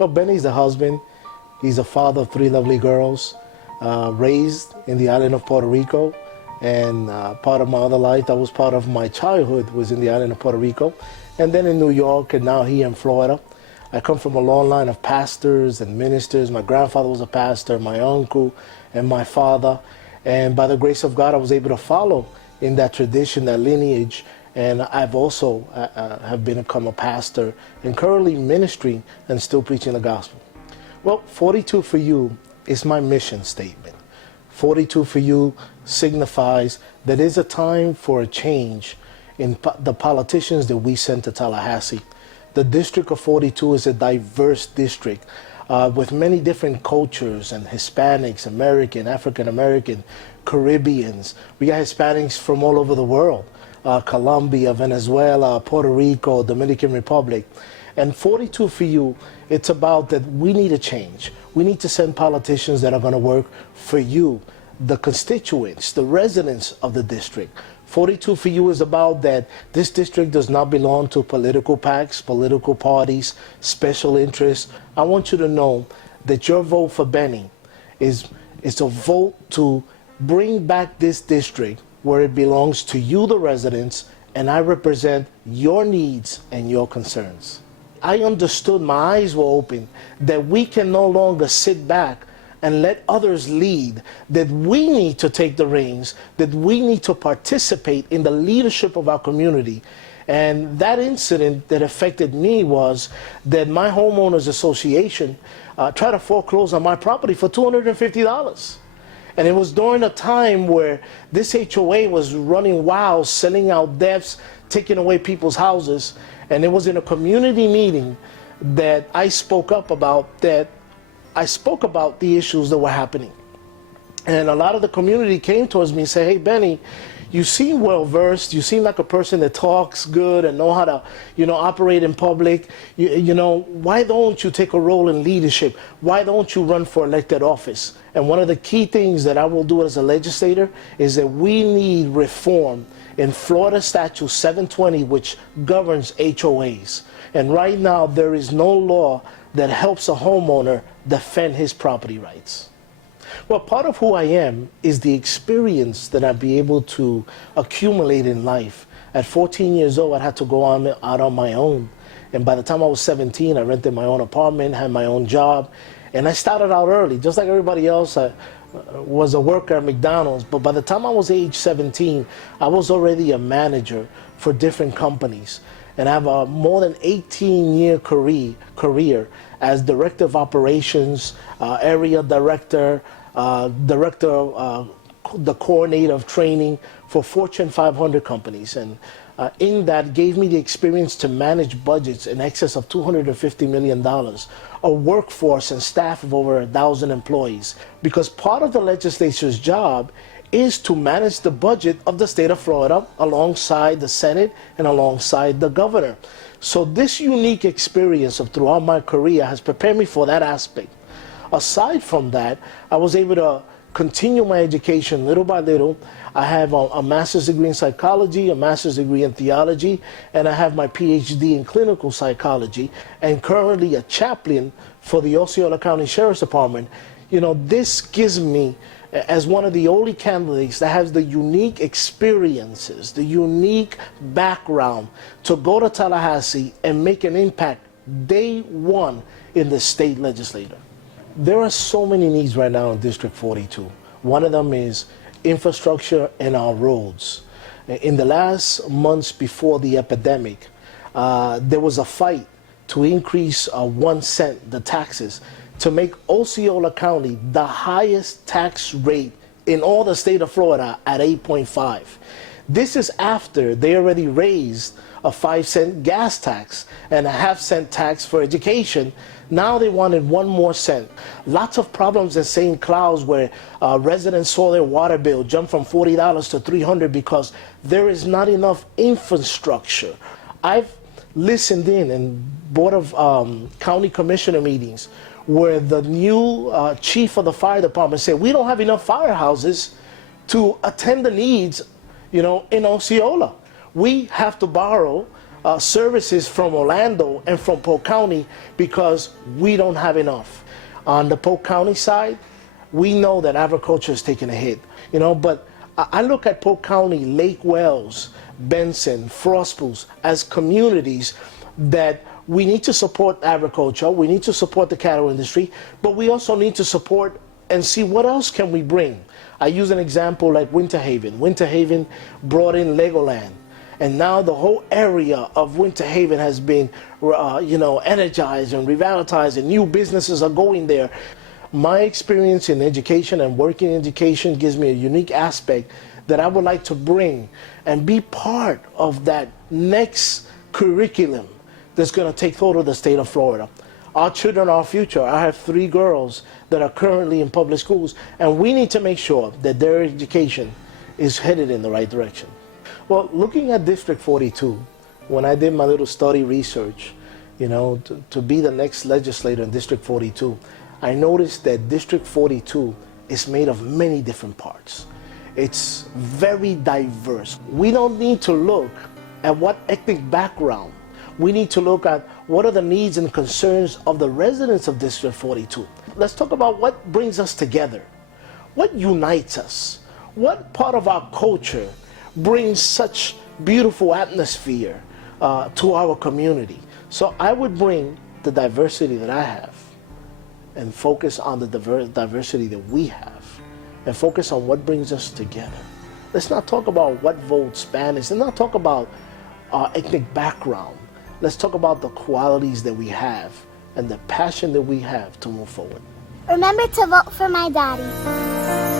Well, Benny's the husband. He's a father of three lovely girls, raised in the island of Puerto Rico. And part of my other life, that was part of my childhood, was in the island of Puerto Rico. And then in New York, and now here in Florida. I come from a long line of pastors and ministers. My grandfather was a pastor, my uncle, and my father. And by the grace of God, I was able to follow in that tradition, that lineage. And I've also have become a pastor and currently ministering and still preaching the gospel. Well, 42 for you is my mission statement. 42 for you signifies that it's a time for a change in the politicians that we sent to Tallahassee. The District of 42 is a diverse district with many different cultures and Hispanics, American, African American, Caribbeans. We got Hispanics from all over the world, Colombia, Venezuela, Puerto Rico, Dominican Republic. And 42 for you, it's about that we need a change. We need to send politicians that are going to work for you, the constituents, the residents of the district. 42 for you is about that this district does not belong to political PACs, political parties, special interests. I want you to know that your vote for Benny is a vote to bring back this district where it belongs to you, the residents, and I represent your needs and your concerns. I understood, my eyes were open, that we can no longer sit back and let others lead, that we need to take the reins, that we need to participate in the leadership of our community. And that incident that affected me was that my homeowners association tried to foreclose on my property for $250. And it was during a time where this HOA was running wild, selling out debts, taking away people's houses. And it was in a community meeting that I spoke up about that. I spoke about the issues that were happening. And a lot of the community came towards me and said, hey, Benny, you seem well versed. You seem like a person that talks good and know how to, operate in public. Why don't you take a role in leadership? Why don't you run for elected office? And one of the key things that I will do as a legislator is that we need reform in Florida Statute 720, which governs HOAs. And right now, there is no law that helps a homeowner defend his property rights. Well, part of who I am is the experience that I'd be able to accumulate in life. At 14 years old, I had to go out on my own. And by the time I was 17, I rented my own apartment, had my own job. And I started out early, just like everybody else. I was a worker at McDonald's. But by the time I was age 17, I was already a manager for different companies. And I have a more than 18-year career as director of operations, area director, the coordinator of training for Fortune 500 companies. And in that gave me the experience to manage budgets in excess of $250 million, a workforce and staff of over 1,000 employees. Because part of the legislature's job is to manage the budget of the state of Florida alongside the Senate and alongside the governor. So this unique experience of throughout my career has prepared me for that aspect. Aside from that, I was able to continue my education little by little. I have a master's degree in psychology, a master's degree in theology, and I have my PhD in clinical psychology, and currently a chaplain for the Osceola County Sheriff's Department. This gives me, as one of the only candidates that has the unique experiences, the unique background to go to Tallahassee and make an impact day one in the state legislature. There are so many needs right now in District 42. One of them is infrastructure and our roads. In the last months before the epidemic, there was a fight to increase 1 cent, the taxes, to make Osceola County the highest tax rate in all the state of Florida at 8.5. This is after they already raised a 5-cent gas tax and a half-cent tax for education. Now they wanted 1 more cent. Lots of problems in St. Cloud where residents saw their water bill jump from $40 to $300 because there is not enough infrastructure. I've listened in Board of County Commissioner meetings where the new chief of the fire department said, we don't have enough firehouses to attend the needs, in Osceola. We have to borrow services from Orlando and from Polk County because we don't have enough. On the Polk County side, we know that agriculture is taking a hit, but I look at Polk County, Lake Wells, Benson, Frostpools as communities that we need to support agriculture, we need to support the cattle industry, but we also need to support and see what else can we bring. I use an example like Winter Haven. Winter Haven brought in Legoland, and now the whole area of Winter Haven has been energized and revitalized, and new businesses are going there. My experience in education and working in education gives me a unique aspect that I would like to bring and be part of that next curriculum that's going to take hold of the state of Florida. Our children are our future. I have 3 girls that are currently in public schools, and we need to make sure that their education is headed in the right direction. Well, looking at District 42, when I did my little study research, to be the next legislator in District 42, I noticed that District 42 is made of many different parts. It's very diverse. We don't need to look at what ethnic background. We need to look at what are the needs and concerns of the residents of District 42. Let's talk about what brings us together. What unites us? What part of our culture brings such beautiful atmosphere to our community? So I would bring the diversity that I have and focus on the diversity that we have and focus on what brings us together. Let's not talk about what votes Spanish. Let's not talk about our ethnic background. Let's talk about the qualities that we have and the passion that we have to move forward. Remember to vote for my daddy.